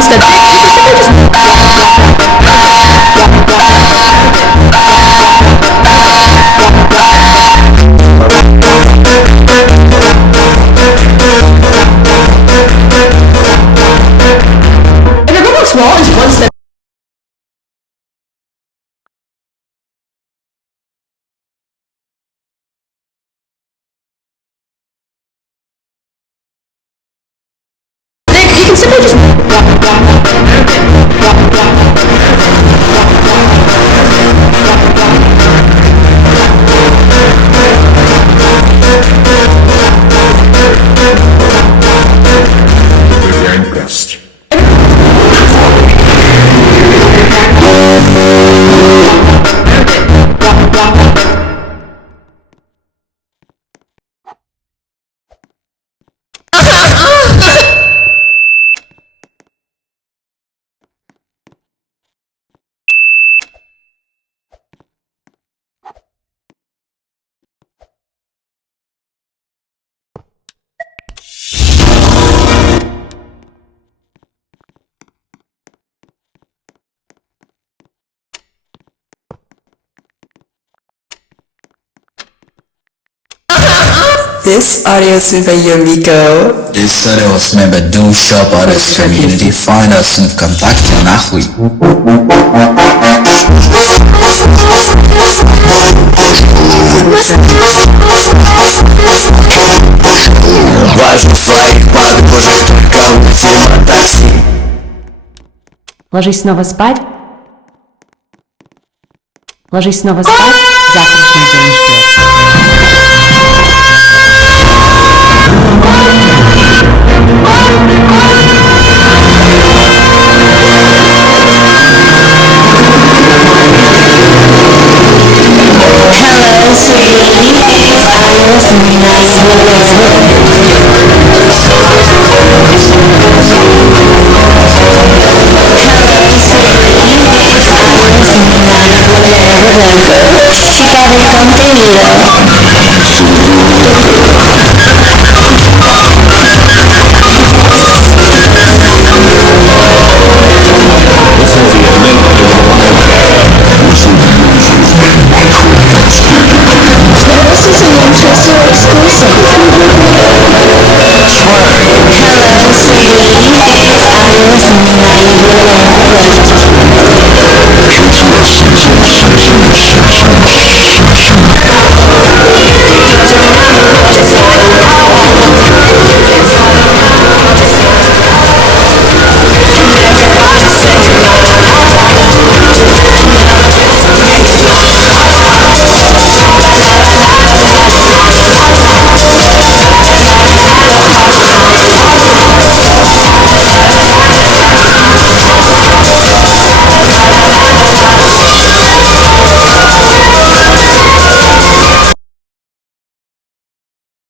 once that if your roblox wall is one step. You can simply just We're impressed. This audio is by Yomiko. This audio was made by Do Shop Artist Community. Find us in ВКонтакте нахуй. Важный слайд, падай боже, только в такси. Ложись снова спать. Ложись снова спать. Завтрашний день ждет. Hello, sweetie. Whatever. Whatever.